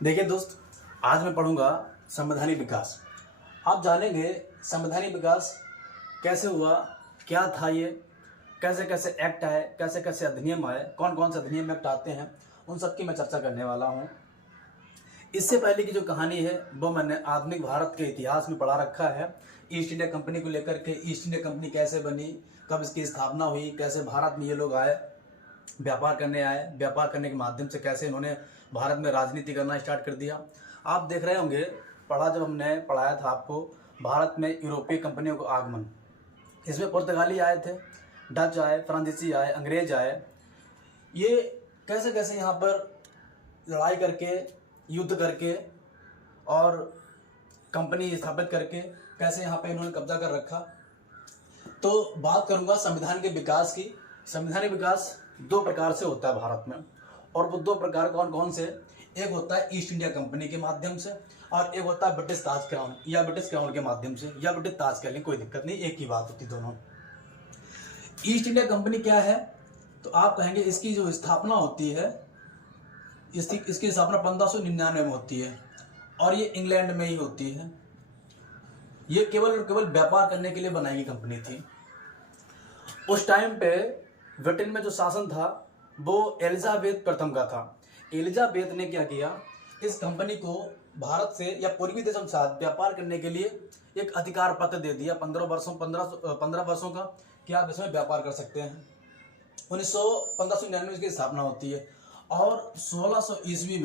देखिए दोस्त, आज मैं पढ़ूंगा संवैधानिक विकास। आप जानेंगे संवैधानिक विकास कैसे हुआ, क्या था ये, कैसे कैसे एक्ट आए, कैसे कैसे अधिनियम आए, कौन कौन से अधिनियम एक्ट आते हैं, उन सब की मैं चर्चा करने वाला हूँ। इससे पहले की जो कहानी है वो मैंने आधुनिक भारत के इतिहास में पढ़ा रखा है। ईस्ट इंडिया कंपनी को लेकर के, ईस्ट इंडिया कंपनी कैसे बनी, कब इसकी स्थापना हुई, कैसे भारत में ये लोग आए, व्यापार करने आए, व्यापार करने के माध्यम से कैसे इन्होंने भारत में राजनीति करना स्टार्ट कर दिया। आप देख रहे होंगे, जब हमने पढ़ाया था आपको, भारत में यूरोपीय कंपनियों का आगमन। इसमें पुर्तगाली आए थे, डच आए, फ्रांसीसी आए, अंग्रेज आए। ये कैसे कैसे यहाँ पर लड़ाई करके, युद्ध करके और कंपनी स्थापित करके कैसे यहाँ पे इन्होंने कब्जा कर रखा। तो बात करूँगा संविधान के विकास की। संवैधानिक विकास दो प्रकार से होता है भारत में, और वो दो प्रकार कौन कौन से? एक होता है ईस्ट इंडिया कंपनी के माध्यम से, और एक होता है ब्रिटिश ताज क्राउन या ब्रिटिश क्राउन के माध्यम से, या ब्रिटिश ताज कह लें, कोई दिक्कत नहीं, एक ही बात होती दोनों। ईस्ट इंडिया कंपनी क्या है? तो आप कहेंगे इसकी जो स्थापना होती है, इसकी स्थापना 1599 में होती है, और ये इंग्लैंड में ही होती है। ये केवल और केवल व्यापार करने के लिए बनाई गई कंपनी थी। उस टाइम पे ब्रिटेन में जो शासन था वो एलिजाबेथ प्रथम का था। एलिजाबेथ ने क्या किया, इस कंपनी को भारत से या पूर्वी देशों के साथ व्यापार करने के लिए एक अधिकार पत्र दे दिया 15 वर्षों का, कि आप इसमें व्यापार कर सकते हैं। 1599 की स्थापना होती है, और 1600 ईस्वी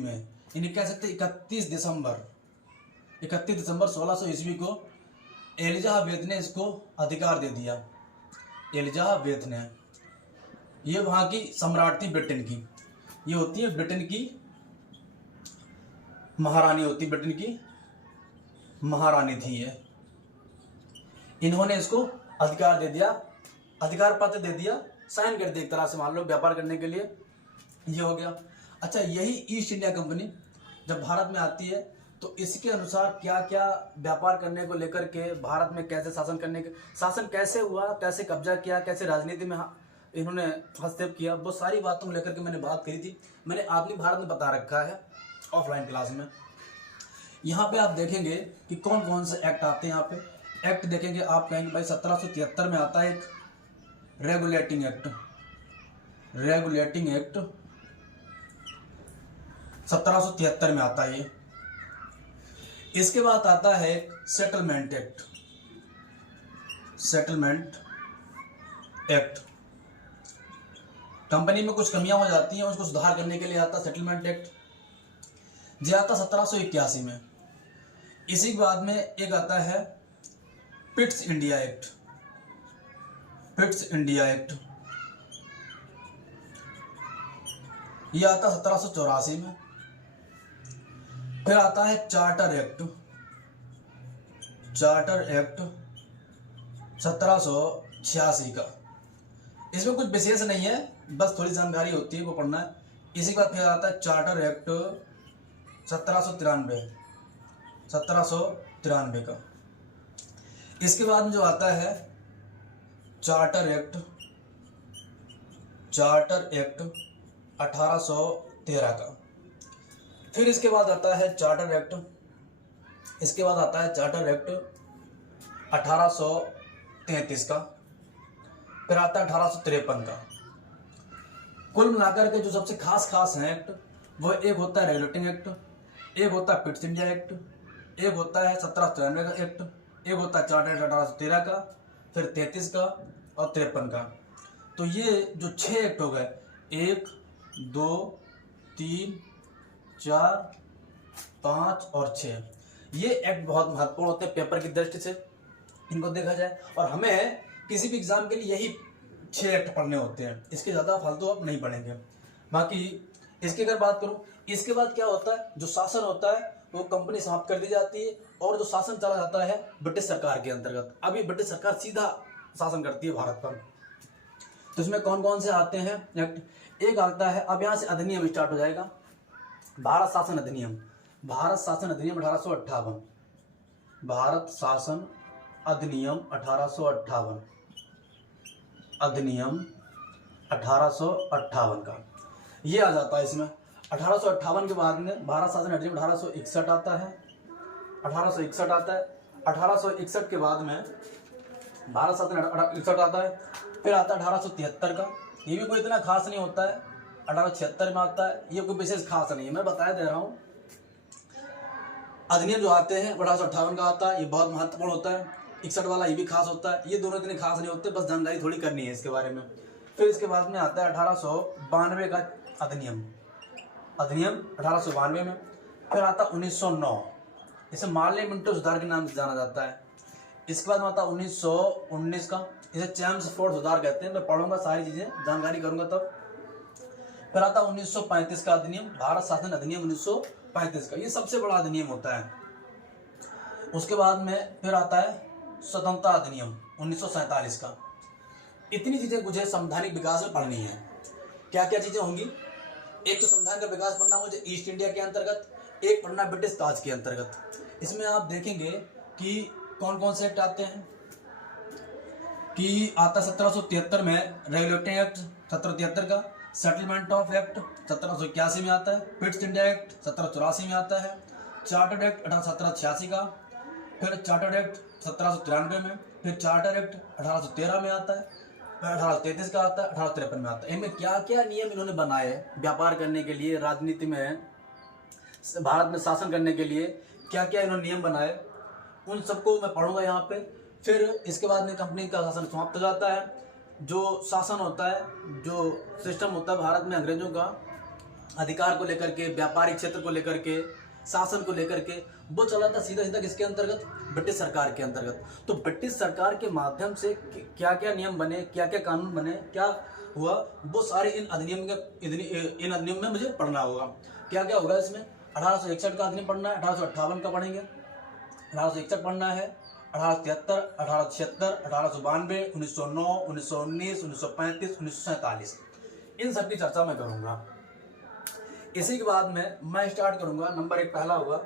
में यानी कह सकते 31 दिसंबर 1600 ईस्वी को एलिजाबेथ ने इसको अधिकार दे दिया। एलिजाबेथ ने, ये वहाँ की सम्राट थी ब्रिटेन की, ये होती है ब्रिटेन की महारानी, होती ब्रिटेन की महारानी थी ये। इन्होंने इसको अधिकार दे दिया, अधिकार पत्र दे दिया, साइन कर दिया एक तरह से, मान लो व्यापार करने के लिए। ये हो गया। अच्छा, यही ईस्ट इंडिया कंपनी जब भारत में आती है तो इसके अनुसार क्या क्या व्यापार करने को लेकर के, भारत में कैसे शासन कैसे हुआ, कैसे कब्जा किया, कैसे राजनीति में इन्होंने हस्तक्षेप किया, वो सारी बातों को लेकर के मैंने बात करी थी। मैंने आधुनिक भारत में बता रखा है ऑफलाइन क्लास में। यहाँ पे आप देखेंगे कि कौन कौन से एक्ट आते हैं। यहाँ पे एक्ट देखेंगे, आप कहेंगे भाई 1773 में आता है एक रेगुलेटिंग एक्ट 1773 में आता है ये। इसके बाद आता है सेटलमेंट एक्ट। कंपनी में कुछ कमियां हो जाती हैं, उसको सुधार करने के लिए आता सेटलमेंट एक्ट। ये आता 1781 में। इसी के बाद में एक आता है पिट्स इंडिया एक्ट। ये आता 1784 में। फिर आता है चार्टर एक्ट 1786 का। इसमें कुछ विशेष नहीं है, बस थोड़ी जानकारी होती है, वो पढ़ना है। इसी के बाद फिर आता है चार्टर एक्ट 1793 का। इसके बाद में जो आता है चार्टर एक्ट 1813 का। फिर इसके बाद आता है चार्टर एक्ट 1833 का। फिर आता है 1853 का। कुल मिलाकर के जो सबसे खास हैं एक्ट, वो एक होता है रेगुलेटिंग एक्ट, एक होता है पिट्स इंडिया एक्ट, एक होता है 1793 का एक्ट, एक होता है चार्टर एक्ट 1813 का, फिर 33 का और 53 का। तो ये जो 6 एक्ट हो गए, 1 2 3 4 5 और 6, ये एक्ट बहुत महत्वपूर्ण होते हैं पेपर की दृष्टि से, इनको देखा जाए। और हमें किसी भी एग्जाम के लिए यही 6 एक्ट पढ़ने होते हैं, इसके ज़्यादा फालतू आप नहीं पढ़ेंगे। बाकी इसकी अगर बात करूं, इसके बाद क्या होता है, जो शासन होता है वो कंपनी समाप्त कर दी जाती है, और जो शासन चला जाता है ब्रिटिश सरकार के अंतर्गत। अभी ब्रिटिश सरकार सीधा शासन करती है भारत पर। तो इसमें कौन कौन से आते हैं एक्ट? एक आता है, अब यहाँ से अधिनियम स्टार्ट हो जाएगा, भारत शासन अधिनियम 1858। भारत शासन अधिनियम 1858, अधिनियम 1858 का ये आ जाता है इसमें। 1858 के बाद में भारत शासन अधिनियम 1861 आता है। 1861 आता है। 1861 के बाद में भारत शासन 1861 आता है। फिर आता है 1873 का, ये भी कोई इतना खास नहीं होता है। 1876 में आता है, ये कोई विशेष खास नहीं है, मैं बताया दे रहा हूँ। अधिनियम जो आते हैं 1858 का आता है, ये बहुत महत्वपूर्ण होता है। 61 वाला ये भी खास होता है, ये दोनों इतने खास नहीं होते, बस जानकारी थोड़ी करनी है इसके बारे में। फिर इसके बाद में आता है 1892 का अधिनियम 1892 में। फिर आता है 1909, इसे मार्ले मिंटो सुधार के नाम से जाना जाता है। इसके बाद में आता है 1919 का, इसे चैम्सफोर्ड सुधार कहते हैं। मैं पढ़ूंगा सारी चीज़ें, जानकारी करूंगा तब। फिर आता है 1935 का अधिनियम, भारत शासन अधिनियम 1935 का, ये सबसे बड़ा अधिनियम होता है। उसके बाद में फिर आता है स्वतंत्रता अधिनियम 1947 का। इतनी चीज़ें मुझे संवैधानिक विकास में पढ़नी है। क्या क्या चीज़ें होंगी? एक तो संविधान का विकास पढ़ना मुझे ईस्ट इंडिया के अंतर्गत, एक पढ़ना ब्रिटिश ताज के अंतर्गत। इसमें आप देखेंगे कि कौन कौन से एक्ट आते हैं कि आता 1773 में रेगुलेटिंग एक्ट 1773 का, सेटलमेंट ऑफ एक्ट 1781 में आता है, पिट्स इंडिया एक्ट 1784 में आता है, चार्टर्ड एक्ट 1786 का, फिर चार्टर्ड एक्ट 1793 में, फिर चार्टर एक्ट 1813 में आता है, फिर 1833 का आता है, 1853 में आता है। इनमें क्या क्या नियम इन्होंने बनाए व्यापार करने के लिए, राजनीति में, भारत में शासन करने के लिए क्या क्या इन्होंने नियम बनाए, उन सबको मैं पढ़ूंगा यहाँ पे। फिर इसके बाद में कंपनी का शासन समाप्त हो जाता है। जो शासन होता है, जो सिस्टम होता है भारत में अंग्रेजों का अधिकार को लेकर के, व्यापारिक क्षेत्र को लेकर के, शासन को लेकर के, वो चला था सीधा सीधा किसके अंतर्गत? ब्रिटिश सरकार के अंतर्गत। तो ब्रिटिश सरकार के माध्यम से क्या क्या नियम बने, क्या क्या कानून बने, क्या हुआ, वो सारे इन अधिनियम में मुझे पढ़ना होगा। क्या क्या होगा इसमें? 1861 का अधिनियम पढ़ना है, 1858 का पढ़ेंगे, 1861 पढ़ना है, 1873, 1876, 1892, 1909, 1919, 1935, 1947, इन सब की चर्चा मैं करूँगा। इसी के बाद में मैं स्टार्ट करूँगा। नंबर 1 पहला होगा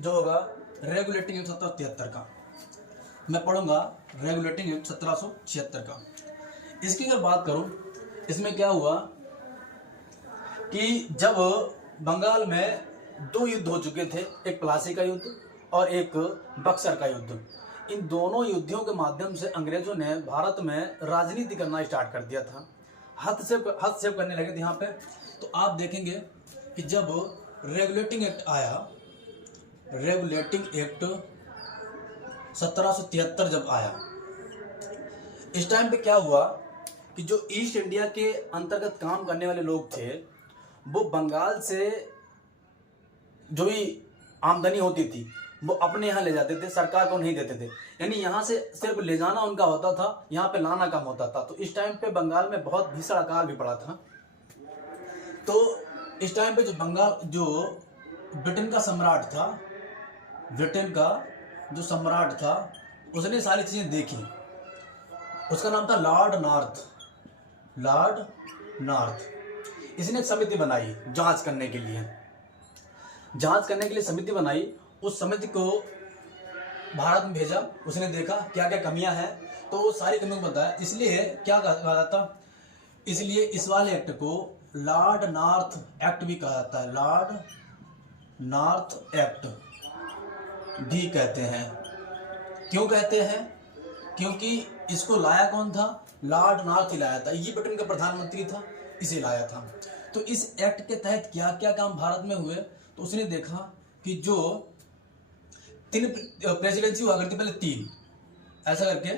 जो होगा रेगुलेटिंग एक्ट 1773 का। मैं पढ़ूंगा रेगुलेटिंग एक्ट 1776 का। इसकी अगर बात करूं, इसमें क्या हुआ कि जब बंगाल में 2 युद्ध हो चुके थे, एक प्लासी का युद्ध और एक बक्सर का युद्ध। इन दोनों युद्धों के माध्यम से अंग्रेजों ने भारत में राजनीति करना स्टार्ट कर दिया था, हस्तक्षेप करने लगे थे यहाँ पे। तो आप देखेंगे कि जब रेगुलेटिंग एक्ट आया, रेगुलेटिंग एक्ट 1773 जब आया, इस टाइम पे क्या हुआ कि जो ईस्ट इंडिया के अंतर्गत काम करने वाले लोग थे, वो बंगाल से जो भी आमदनी होती थी वो अपने यहाँ ले जाते थे, सरकार को नहीं देते थे। यानी यहाँ से सिर्फ ले जाना उनका होता था, यहाँ पे लाना कम होता था। तो इस टाइम पे बंगाल में बहुत भीषण अकाल भी पड़ा था। तो इस टाइम पे जो ब्रिटेन का सम्राट था, ब्रिटेन का जो सम्राट था, उसने सारी चीज़ें देखी। उसका नाम था लॉर्ड नॉर्थ। इसने एक समिति बनाई जांच करने के लिए समिति बनाई। उस समिति को भारत में भेजा, उसने देखा क्या क्या कमियां हैं, तो वो सारी कमियों को बताया। इसलिए क्या कहा जाता, इसलिए इस वाले एक्ट को लॉर्ड नॉर्थ एक्ट भी कहा जाता है, लॉर्ड नॉर्थ एक्ट भी कहते हैं। क्यों कहते हैं? क्योंकि इसको लाया कौन था? लॉर्ड नॉर्थ ही लाया था। ये ब्रिटेन का प्रधानमंत्री था, इसे लाया था। तो इस एक्ट के तहत क्या क्या काम भारत में हुए, तो उसने देखा कि जो 3 प्रेसिडेंसी हुआ करती, पहले 3 ऐसा करके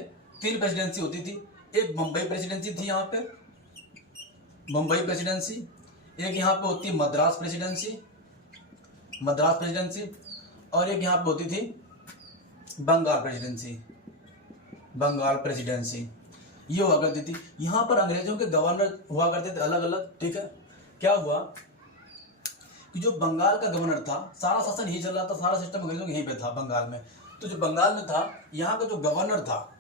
3 प्रेसिडेंसी होती थी। एक मुंबई प्रेसिडेंसी थी, यहाँ पे मुंबई प्रेसिडेंसी। एक यहाँ पे होती मद्रास प्रेसिडेंसी, और एक यहाँ पे होती थी बंगाल प्रेसिडेंसी। ये हुआ करती थी। यहाँ पर अंग्रेजों के गवर्नर हुआ करते थे अलग अलग। ठीक है, क्या हुआ कि जो बंगाल का गवर्नर था, सारा शासन यही चल रहा था, सारा सिस्टम अंग्रेजों के यहीं पे था बंगाल में। तो जो बंगाल में था, यहाँ का जो गवर्नर था,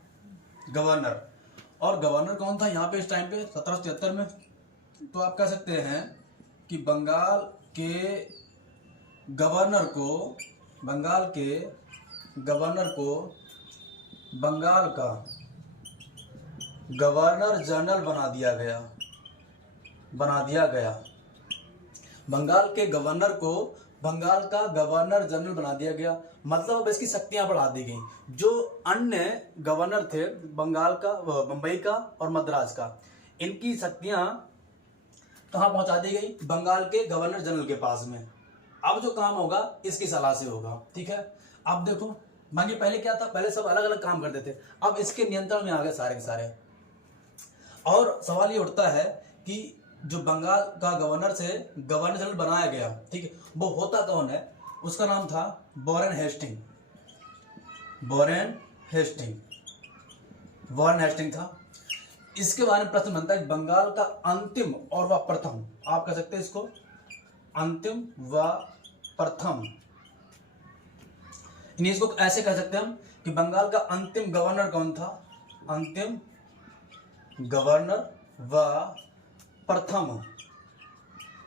और गवर्नर कौन था यहाँ पे इस टाइम पे 1773 में? तो आप कह सकते हैं कि बंगाल का गवर्नर जनरल बना दिया गया। बंगाल के गवर्नर को बंगाल का गवर्नर जनरल बना दिया गया, मतलब अब इसकी शक्तियां बढ़ा दी गई। जो अन्य गवर्नर थे बंगाल का, मुंबई का और मद्रास का, इनकी शक्तियां कहाँ पहुंचा दी गई? बंगाल के गवर्नर जनरल के पास में। अब जो काम होगा इसकी सलाह से होगा, ठीक है। अब देखो, बाकी पहले क्या था, पहले सब अलग अलग काम करते थे, अब इसके नियंत्रण में आ गए सारे के सारे। और सवाल ये उठता है कि जो बंगाल का गवर्नर से गवर्नर जनरल बनाया गया, ठीक है, वो होता कौन है? उसका नाम था Warren Hasting. Warren Hasting, Warren Hasting था। इसके बारे में प्रश्न बनता है, बंगाल का अंतिम और व प्रथम, आप कह सकते हैं इसको अंतिम व प्रथम, इसको ऐसे कह सकते हैं हम कि बंगाल का अंतिम गवर्नर कौन था? अंतिम गवर्नर व प्रथम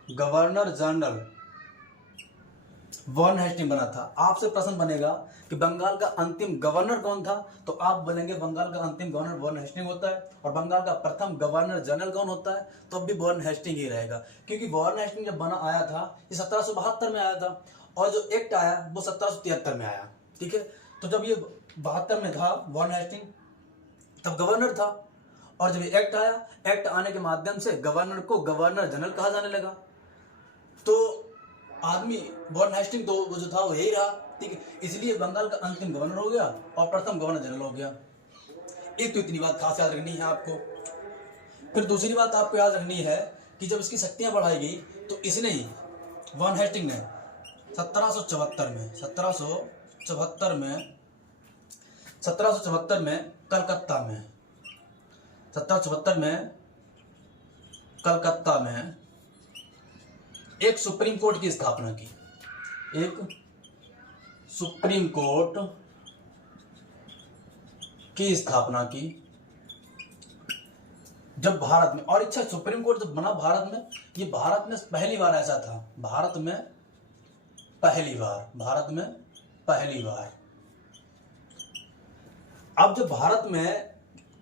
गवर्नर जनरल वॉरेन हेस्टिंग बना था। आपसे प्रश्न बनेगा कि बंगाल का अंतिम गवर्नर कौन था, तो आप बोलेंगे बंगाल का अंतिम गवर्नर वॉरेन हेस्टिंग होता है। और बंगाल का प्रथम गवर्नर जनरल कौन होता है? तो अब भी वॉरेन हेस्टिंग ही रहेगा, क्योंकि वॉरेन हेस्टिंग जब बना आया था ये 1772 में आया था, और जो एक्ट आया वो 1773 में आया, ठीक है। तो जब ये 72 में था वॉरेन हेस्टिंग, तब गवर्नर था, और जब ये एक्ट आया, एक्ट आने के माध्यम से गवर्नर को गवर्नर जनरल कहा जाने लगा। तो आदमी वॉरेन हेस्टिंग तो वो जो था वो यही रहा, ठीक है। इसलिए बंगाल का अंतिम गवर्नर हो गया और प्रथम गवर्नर जनरल हो गया। एक तो इतनी बात खास याद रखनी है आपको। फिर दूसरी बात आपको याद रखनी है कि जब इसकी शक्तियां बढ़ाई गई तो इसने ही, वॉरेन हेस्टिंग ने 1774 में कलकत्ता में एक सुप्रीम कोर्ट की स्थापना की। एक सुप्रीम कोर्ट की स्थापना की जब भारत में, और अच्छा सुप्रीम कोर्ट जब बना भारत में, ये भारत में पहली बार ऐसा था, भारत में पहली बार। अब जब भारत में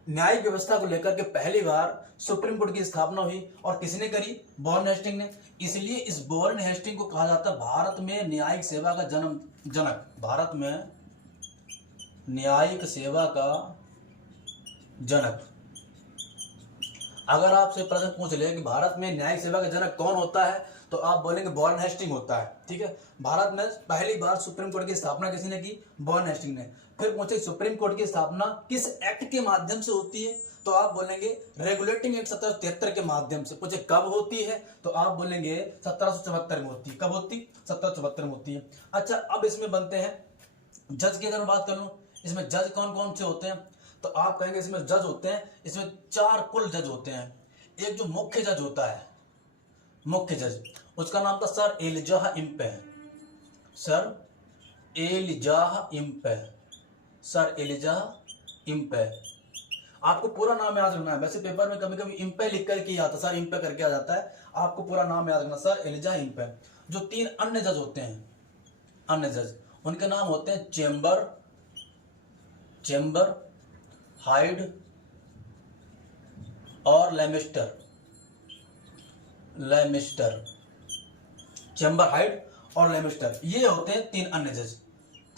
न्यायिक व्यवस्था को लेकर के पहली बार सुप्रीम कोर्ट की स्थापना हुई, और किसने करी? वॉरेन हेस्टिंग ने। इसलिए इस वॉरेन हेस्टिंग को कहा जाता है भारत में न्यायिक सेवा का जनक, भारत में न्यायिक सेवा का जनक। अगर आपसे प्रश्न पूछ ले कि भारत में न्यायिक सेवा का जनक कौन होता है, तो आप बोलेंगे वॉरेन हेस्टिंग होता है, ठीक है। भारत में पहली बार सुप्रीम कोर्ट की स्थापना किसने की? वॉरेन हेस्टिंग ने। फिर पूछे सुप्रीम कोर्ट की स्थापना किस एक्ट के माध्यम से होती है, तो आप बोलेंगे रेगुलेटिंग एक्ट 1773 के माध्यम से। पूछे कब होती है, तो आप बोलेंगे 1774 में होती है। कब होती? 1774 में होती है। अच्छा, अब इसमें बनते हैं जज की। अगर मैं बात कर लूं इसमें जज कौन कौन से होते हैं, तो आप कहेंगे इसमें जज होते हैं, इसमें 4 कुल जज होते हैं। एक जो मुख्य जज होता है, मुख्य जज, उसका नाम था sir Elijah Impey. Sir Elijah Impey. आपको पूरा नाम याद रखना है। वैसे पेपर में कभी कभी इम्पे लिख कर के आता, सर इम्पे करके आ जाता है, आपको पूरा नाम याद रखना, सर एलिजाह इम्पे। जो 3 अन्य जज होते हैं, अन्य जज, उनके नाम होते हैं चेम्बर, हाइड और लेमिस्टर। चेम्बर, हाइड और लेमिस्टर, ये होते हैं 3 अन्य जज।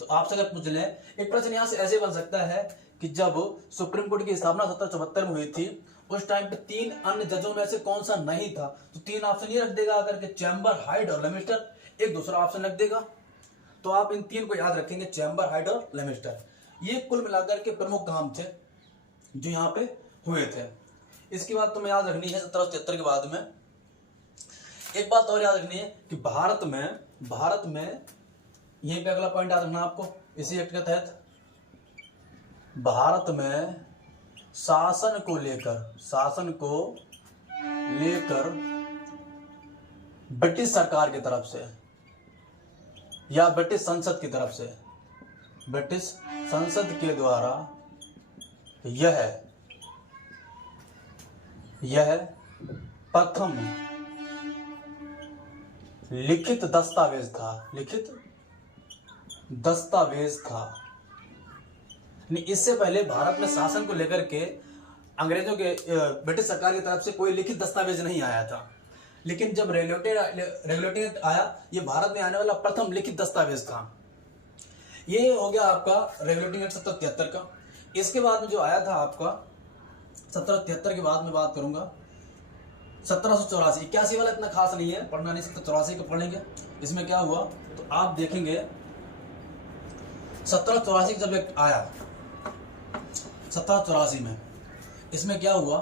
तो आपसे अगर पूछ लें, एक प्रश्न यहां से ऐसे बन सकता है कि जब सुप्रीम कोर्ट की स्थापना 1774 में हुई थी, उस टाइम पे 3 अन्य जजों में से कौन सा नहीं था, तो 3 ऑप्शन ये रख देगा अगर के चेम्बर, हाइड और लेमिस्टर, एक दूसरा ऑप्शन रख देगा। तो आप इन 3 को याद रखेंगे, चेम्बर, हाइड और लेमिस्टर। ये कुल मिलाकर के प्रमुख काम थे जो यहाँ पे हुए थे। इसकी बात तुम्हें याद रखनी है 1773 के बाद में। एक बात और याद रखनी है कि भारत में यहीं पे अगला पॉइंट याद रखना आपको, इसी एक्ट के तहत भारत में शासन को लेकर ब्रिटिश सरकार की तरफ से या ब्रिटिश संसद की तरफ से, ब्रिटिश संसद के द्वारा यह प्रथम लिखित दस्तावेज था। इससे पहले भारत में शासन को लेकर के अंग्रेजों के, ब्रिटिश सरकार की तरफ से कोई लिखित दस्तावेज नहीं आया था। लेकिन जब रेगुलेटरी एक्ट आया, ये भारत में आने वाला प्रथम लिखित दस्तावेज था। ये हो गया आपका रेगुलेटरी एक्ट 1773 का। इसके बाद में जो आया था आपका 1773 के बाद में बात करूंगा 1784। 81 वाला इतना खास नहीं है, पढ़ना नहीं, 1784 का पढ़ेंगे। इसमें क्या हुआ तो आप देखेंगे 1784 जब एक आया 1784 में, इसमें क्या हुआ,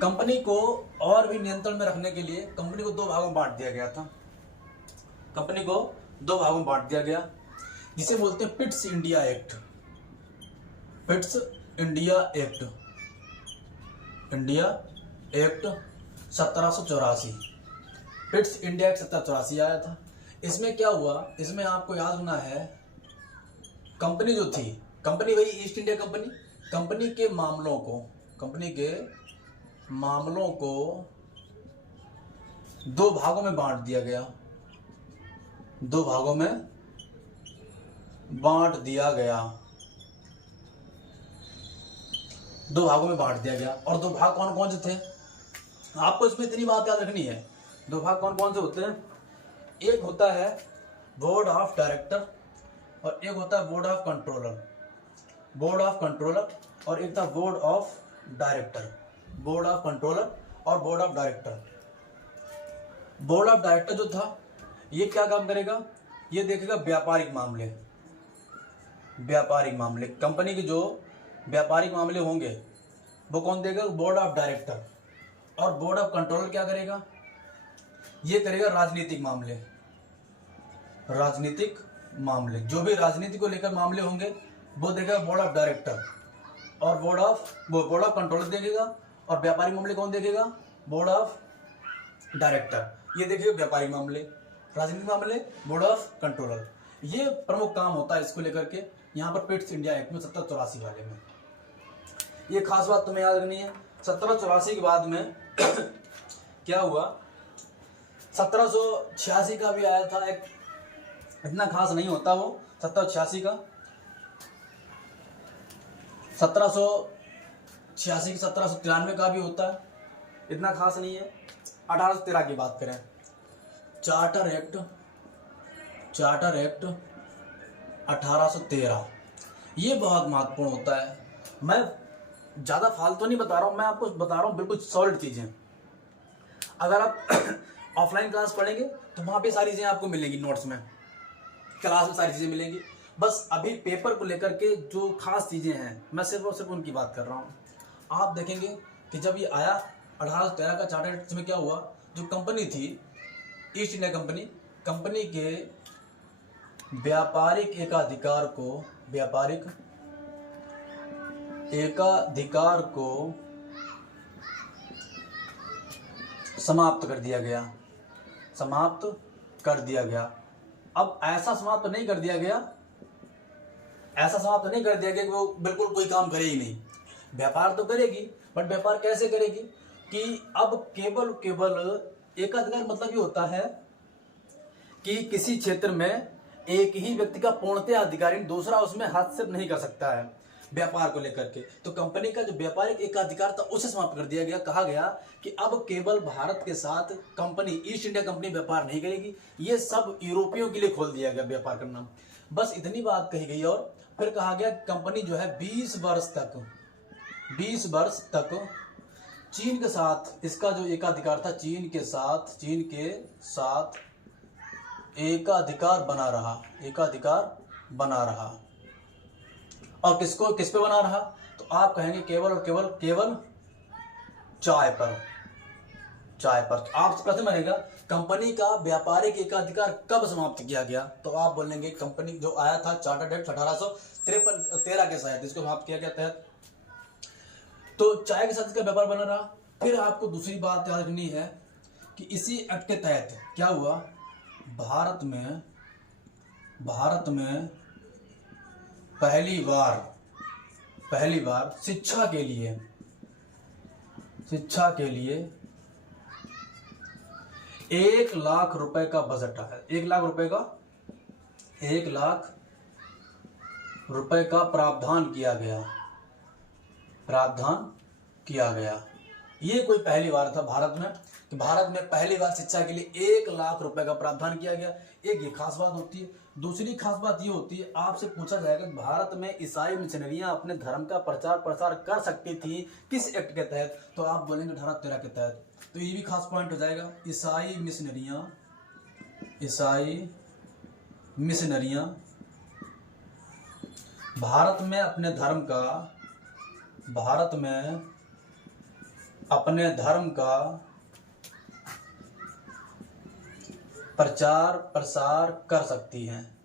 कंपनी को और भी नियंत्रण में रखने के लिए कंपनी को 2 भागों में बांट दिया गया था। कंपनी को 2 भागों में बांट दिया गया, जिसे बोलते हैं Pitt's India act. Pitt's India act, India act 1784, Pitt's India act 1784 आया था। इसमें क्या हुआ, इसमें आपको याद होना है, कंपनी जो थी, कंपनी वही ईस्ट इंडिया कंपनी, कंपनी के मामलों को 2 भागों में बांट दिया गया, 2 भागों में बांट दिया गया, 2 भागों में बांट दिया गया। और 2 भाग कौन कौन से थे, आपको इसमें इतनी बात याद रखनी है। 2 भाग कौन कौन से होते हैं, एक होता है बोर्ड ऑफ डायरेक्टर और एक होता है board of controller. Board of controller और एक था board of director. Board of controller और board of director. Board of director जो था, ये क्या काम करेगा, ये देखेगा व्यापारिक मामले, व्यापारिक मामले, कंपनी के जो व्यापारिक मामले होंगे वो कौन देगा, बोर्ड ऑफ डायरेक्टर। और बोर्ड ऑफ कंट्रोलर क्या करेगा, ये करेगा राजनीतिक मामले, राजनीतिक मामले, जो भी राजनीति को लेकर मामले होंगे वो देखेगा बोर्ड ऑफ डायरेक्टर। और बोर्ड ऑफ कंट्रोलर देखेगा। और व्यापारिक मामले कौन देखेगा, बोर्ड ऑफ डायरेक्टर। ये देखिए व्यापारिक मामले, राजनीतिक मामले, बोर्ड ऑफ कंट्रोलर। ये प्रमुख काम होता है इसको लेकर के यहाँ पर पिट्स इंडिया एक्ट में 1784 वाले में। ये खास बात तुम्हें याद रखनी है। 1784 के बाद में क्या हुआ, 1786 का भी आया था एक, इतना खास नहीं होता वो 1786 का। 1786 की 1793 का भी होता है, इतना खास नहीं है। 1813 की बात करें, चार्टर एक्ट 1813, ये बहुत महत्वपूर्ण होता है। मैं ज़्यादा फालतू नहीं बता रहा हूँ, मैं आपको बता रहा हूँ बिल्कुल सॉलिड चीज़ें। अगर आप ऑफलाइन क्लास पढ़ेंगे तो वहाँ पे सारी चीज़ें आपको मिलेंगी, नोट्स में, क्लास में सारी चीज़ें मिलेंगी। बस अभी पेपर को लेकर के जो खास चीज़ें हैं मैं सिर्फ और सिर्फ उनकी बात कर रहा हूँ। आप देखेंगे कि जब ये आया 1813 का चार्टर एक्ट में क्या हुआ, जो कंपनी थी ईस्ट इंडिया कंपनी, कंपनी के व्यापारिक एकाधिकार को समाप्त कर दिया गया, समाप्त कर दिया गया। अब ऐसा समाप्त नहीं कर दिया गया, ऐसा समाप्त नहीं कर दिया गया कि वो बिल्कुल कोई काम करे ही नहीं। व्यापार तो करेगी, बट व्यापार कैसे करेगी कि अब केवल एकाधिकार मतलब ये होता है कि किसी क्षेत्र में एक ही व्यक्ति का पूर्णतः अधिकारी, दूसरा उसमें हस्तक्षेप नहीं कर सकता है व्यापार को लेकर के। तो कंपनी का जो व्यापारिक एकाधिकार था उसे समाप्त कर दिया गया। कहा गया कि अब केवल भारत के साथ कंपनी ईस्ट इंडिया कंपनी व्यापार नहीं करेगी, ये सब यूरोपियों के लिए खोल दिया गया व्यापार करना। बस इतनी बात कही गई। और फिर कहा गया कंपनी जो है 20 वर्ष तक चीन के साथ, इसका जो एकाधिकार था चीन के साथ एकाधिकार बना रहा। और किस पे बना रहा, तो आप कहेंगे केवल और केवल चाय पर। तो आप प्रश्न बनेगा कंपनी का व्यापारिक एकाधिकार कब समाप्त किया गया, तो आप बोलेंगे कंपनी जो आया था चार्टर एक्ट 1813 के साथ इसको समाप्त किया गया तहत। तो चाय के साथ इसका व्यापार बना रहा। फिर आपको दूसरी बात याद रखनी है कि इसी एक्ट के तहत क्या हुआ, भारत में पहली बार शिक्षा के लिए 1 लाख रुपए का बजट है। 1 लाख रुपए का प्रावधान किया गया। ये कोई पहली बार था भारत में कि भारत में पहली बार शिक्षा के लिए 1 लाख रुपए का प्रावधान किया गया। एक ये खास बात होती है। दूसरी खास बात ये होती है, आपसे पूछा जाएगा भारत में ईसाई मिशनरियां अपने धर्म का प्रचार प्रसार कर सकती थी किस एक्ट के तहत, तो आप बोलेंगे 1813 के तहत। तो ये भी खास पॉइंट हो जाएगा। ईसाई मिशनरियां भारत में अपने धर्म का प्रचार प्रसार कर सकती हैं।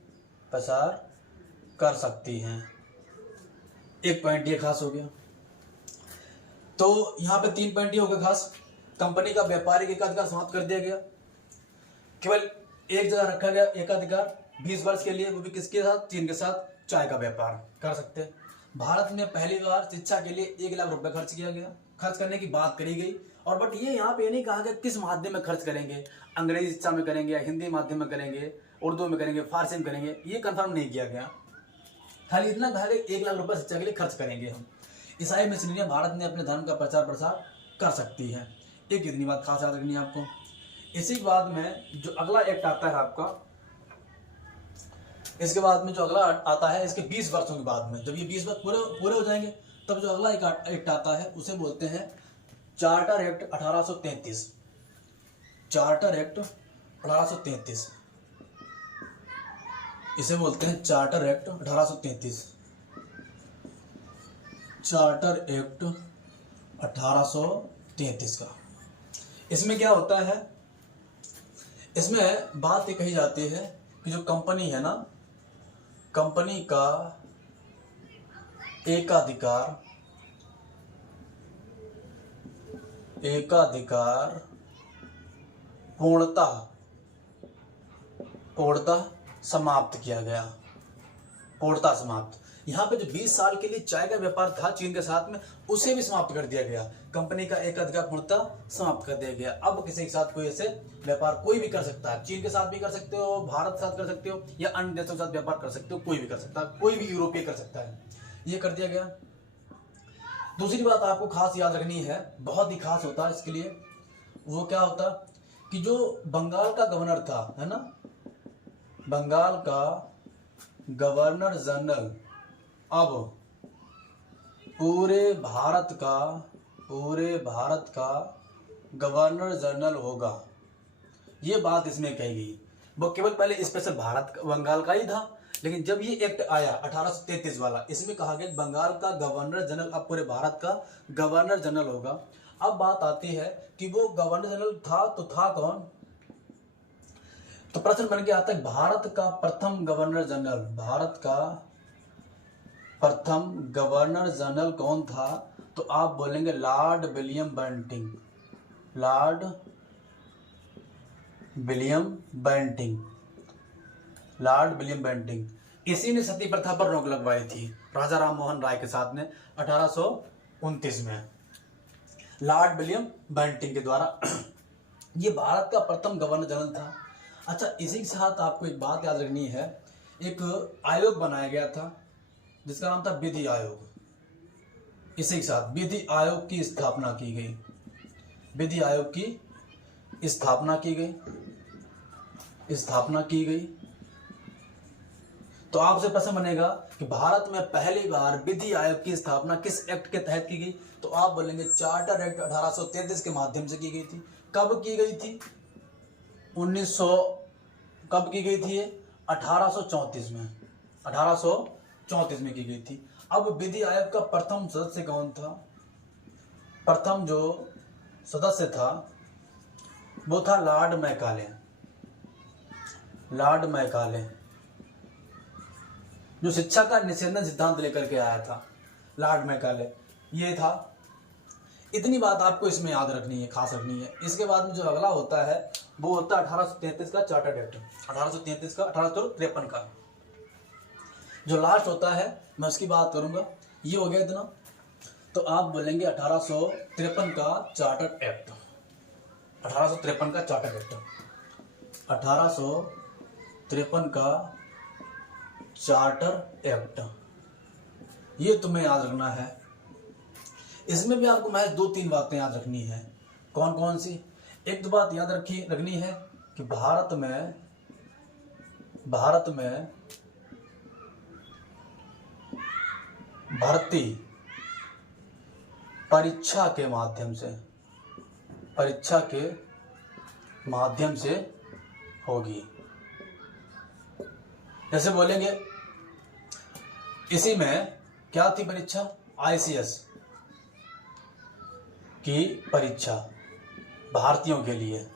एक पॉइंट ये खास हो गया। तो यहाँ पे 3 पॉइंट ये हो गया खास। कंपनी का व्यापारिक एकाधिकार समाप्त कर दिया गया। केवल एक जगह रखा गया एकाधिकार 20 वर्ष के लिए, वो भी किसके साथ? चीन के साथ चाय का व्यापार कर सकते हैं। भारत में पहली बार शिक्षा के लिए 1 लाख रुपए खर्च किया गया। खर्च करने की बात करी गई, और बट ये यहाँ पे नहीं कहा गया किस माध्यम में खर्च करेंगे, अंग्रेजी शिक्षा में करेंगे या हिंदी माध्यम में करेंगे, उर्दू में करेंगे, फारसी में करेंगे, ये कंफर्म नहीं किया गया। खाली इतना कहा गया 1 लाख रुपए शिक्षा के लिए खर्च करेंगे हम। ईसाई मिशनरियां भारत में अपने धर्म का प्रचार प्रसार कर सकती है। एक इतनी बात खास याद रखनी है आपको। इसी के बाद में जो अगला एक्ट आता है आपका, इसके बाद में जो अगला आता है इसके 20 वर्षों के बाद में, जब ये 20 वर्ष पूरे हो जाएंगे तब जो अगला एक्ट आता है उसे बोलते हैं चार्टर एक्ट 1833। चार्टर एक्ट 1833 इसे बोलते हैं चार्टर एक्ट 1833। चार्टर एक्ट 1833 का इसमें क्या होता है, इसमें बात ये कही जाती है कि जो कंपनी है ना, कंपनी का एकाधिकार पूर्णतः समाप्त किया गया। पूर्णतः समाप्त। यहाँ पे जो 20 साल के लिए चाय का व्यापार था चीन के साथ में, उसे भी समाप्त कर दिया गया। कंपनी का एकाधिकार पूर्णतः समाप्त कर दिया गया। अब किसी के साथ कोई ऐसे व्यापार कोई भी कर सकता है। चीन के साथ भी कर सकते हो, भारत के साथ कर सकते हो, या अन्य देशों के साथ व्यापार कर सकते हो, कोई भी कर सकता है, कोई भी यूरोपीय कर सकता है। ये कर दिया गया। दूसरी बात आपको खास याद रखनी है, बहुत ही खास होता है इसके लिए। वो क्या होता कि जो बंगाल का गवर्नर था, है ना, बंगाल का गवर्नर जनरल अब पूरे भारत का गवर्नर जनरल होगा। ये बात इसमें कही गई। वो केवल पहले स्पेशल बंगाल का ही था, लेकिन जब ये एक्ट आया 1833 वाला, इसमें कहा गया बंगाल का गवर्नर जनरल अब पूरे भारत का गवर्नर जनरल होगा। अब बात आती है कि वो गवर्नर जनरल था तो था कौन? तो प्रश्न बन के आता है भारत का प्रथम गवर्नर जनरल कौन था? तो आप बोलेंगे लॉर्ड विलियम बेंटिंक। इसी ने सती प्रथा पर रोक लगवाई थी राजा राम मोहन राय के साथ में 1829 में, लॉर्ड विलियम बेंटिंक के द्वारा। ये भारत का प्रथम गवर्नर जनरल था। अच्छा, इसी के साथ आपको एक बात याद रखनी है। एक आयोग बनाया गया था जिसका नाम था विधि आयोग। इसी के साथ विधि आयोग की स्थापना की गई। तो आपसे प्रश्न बनेगा कि भारत में पहली बार विधि आयोग की स्थापना किस एक्ट के तहत की गई? तो आप बोलेंगे चार्टर एक्ट 1833 के माध्यम से की गई थी। कब की गई थी? 1900 कब की गई थी? 1834 में। 1834 में की गई थी। अब विधि आयोग का प्रथम सदस्य कौन था? प्रथम जो सदस्य था वो था लॉर्ड मैकाले, जो शिक्षा का निषेधन सिद्धांत लेकर के आया था। लॉर्ड मैकाले ये था। इतनी बात आपको इसमें याद रखनी है, खास रखनी है। इसके बाद में जो अगला होता है वो होता है 1833 का चार्टर एक्ट। 1853 का जो लास्ट होता है मैं उसकी बात करूंगा। ये हो गया इतना। तो आप बोलेंगे 1853 का चार्टर एक्ट। 1853 का चार्टर एक्ट। 1853 का चार्टर एक्ट, ये तुम्हें याद रखना है। इसमें भी आपको महज 2-3 बातें याद रखनी है। कौन कौन सी? एक तो बात याद रखनी है कि भारत में भर्ती परीक्षा के माध्यम से होगी। जैसे बोलेंगे इसी में क्या थी परीक्षा? ICS की परीक्षा भारतीयों के लिए।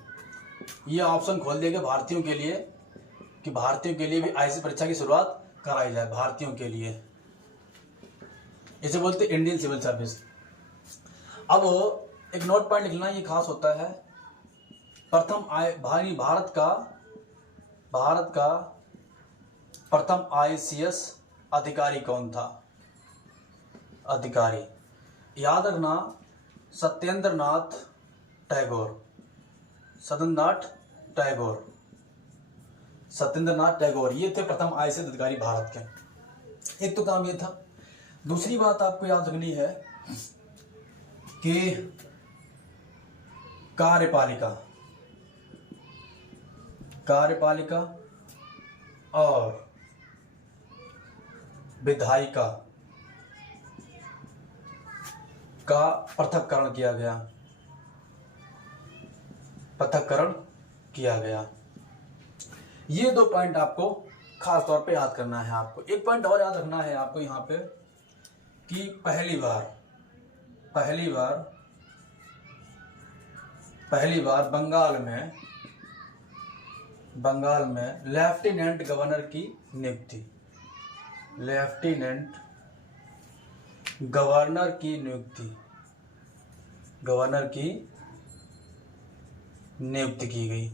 ये ऑप्शन खोल देंगे भारतीयों के लिए कि भारतीयों के लिए भी ICS परीक्षा की शुरुआत कराई जाए, भारतीयों के लिए। इसे बोलते इंडियन सिविल सर्विस। अब एक नोट पॉइंट लिखना, ये खास होता है। भारत का प्रथम ICS अधिकारी कौन था? अधिकारी याद रखना, सत्येंद्र नाथ टैगोर ये थे प्रथम ICS अधिकारी भारत के। एक तो काम ये था। दूसरी बात आपको याद रखनी है कि कार्यपालिका और विधायिका का पृथक्करण किया गया। ये 2 पॉइंट आपको खास तौर पे याद करना है। आपको एक पॉइंट और याद रखना है आपको यहाँ पे कि पहली बार बंगाल में लेफ्टिनेंट गवर्नर की नियुक्ति की गई।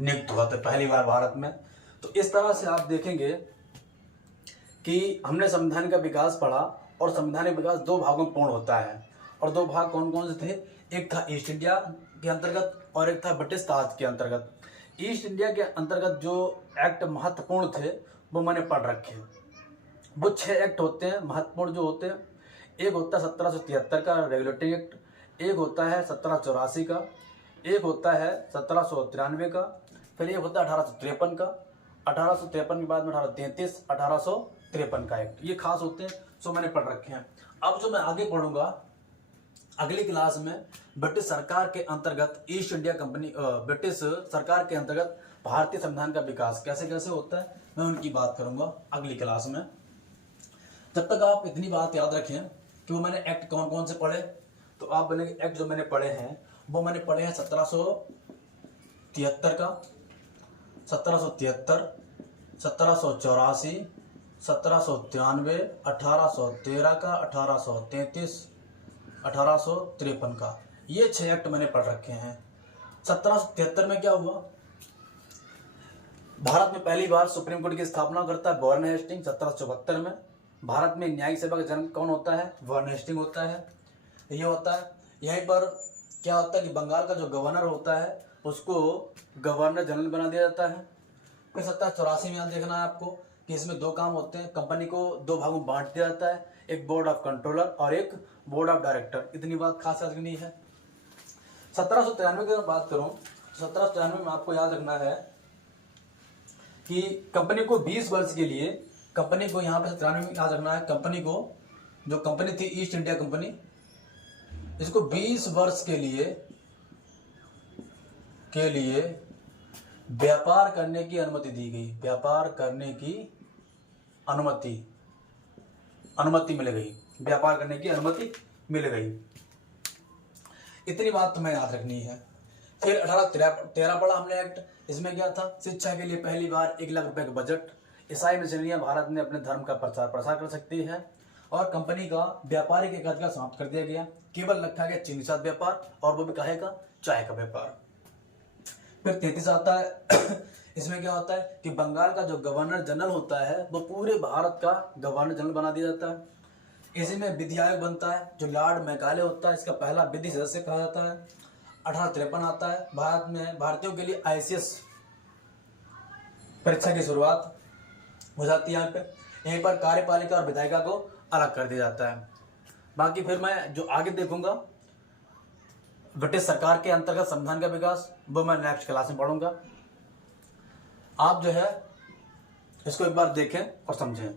नियुक्त हुआ था पहली बार भारत में। तो इस तरह से आप देखेंगे कि हमने संविधान का विकास पढ़ा और संवैधानिक विकास 2 भागों में पूर्ण होता है। और 2 भाग कौन कौन से थे? एक था ईस्ट इंडिया के अंतर्गत और एक था ब्रिटिश ताज के अंतर्गत। ईस्ट इंडिया के अंतर्गत जो एक्ट महत्वपूर्ण थे वो मैंने पढ़ रखे। वो 6 एक्ट होते हैं महत्वपूर्ण जो होते हैं। एक होता है 1773 का रेगुलेटरी एक्ट, एक होता है 1784 का, एक होता है 1793 का, फिर एक होता है 1853 का, 1853 के बाद में 1833, 1853 का एक्ट। ये खास होते हैं, सो मैंने पढ़ रखे हैं। अब जो मैं आगे पढ़ूंगा अगली क्लास में ब्रिटिश सरकार के अंतर्गत ईस्ट इंडिया कंपनी ब्रिटिश सरकार के अंतर्गत भारतीय संविधान का विकास कैसे कैसे होता है, मैं उनकी बात करूंगा अगली क्लास में। जब तक आप इतनी बात याद रखें कि वो मैंने एक्ट कौन कौन से पढ़े, तो आप बोलेंगे एक्ट जो मैंने पढ़े हैं वो मैंने पढ़े हैं 1773 का, 1784, 1793, 1813 का, 1833, 1853 का। ये 6 एक्ट मैंने पढ़ रखे हैं। 1773 में क्या हुआ? भारत में पहली बार सुप्रीम कोर्ट की स्थापना करता है वारेन हेस्टिंग 1774 में। भारत में न्यायिक सेवा का जन्म कौन होता है? वारेन हेस्टिंग होता है। ये होता है। यहीं पर क्या होता है कि बंगाल का जो गवर्नर होता है उसको गवर्नर जनरल बना दिया जाता है। फिर 1784 में यहाँ देखना है आपको कि इसमें 2 काम होते हैं। कंपनी को 2 भागों में बांट दिया जाता है, एक बोर्ड ऑफ कंट्रोलर और एक बोर्ड ऑफ डायरेक्टर। इतनी बात खास रखनी है। 1793 की बात करूं, 1793 में आपको याद रखना है कि कंपनी को 20 वर्ष के लिए, कंपनी को यहाँ पे 97 में याद रखना है, कंपनी को जो कंपनी थी ईस्ट इंडिया कंपनी, इसको 20 वर्ष के लिए व्यापार करने की अनुमति दी गई। व्यापार करने की अनुमति मिल गई। व्यापार करने की अनुमति मिल गई। इतनी बात तुम्हें याद रखनी है। फिर 1813 पढ़ा हमने एक्ट। इसमें क्या था? शिक्षा के लिए पहली बार 1 लाख रुपए का बजट। ईसाई मिशनरियां भारत में अपने धर्म का प्रचार प्रसार कर सकती है। और कंपनी का व्यापारिक एकाधिकार समाप्त कर दिया गया। केवल रखा गया चीनी के साथ व्यापार, और वो भी काहे का? चाय का व्यापार। फिर 33 आता है। इसमें क्या होता है कि बंगाल का जो गवर्नर जनरल होता है वो पूरे भारत का गवर्नर जनरल बना दिया जाता है। इसी में विधि आयोग बनता है जो लॉर्ड मैकाले होता है, इसका पहला विधि सदस्य कहा जाता है। 1853 आता है। भारत में भारतीयों के लिए ICS परीक्षा की शुरुआत हो जाती है। यहाँ पर कार्यपालिका और विधायिका को अलग कर दिया जाता है। बाकी फिर मैं जो आगे देखूंगा ब्रिटिश सरकार के अंतर्गत संविधान का विकास, वो मैं नेक्स्ट क्लास में पढ़ूंगा। आप जो है इसको एक बार देखें और समझें।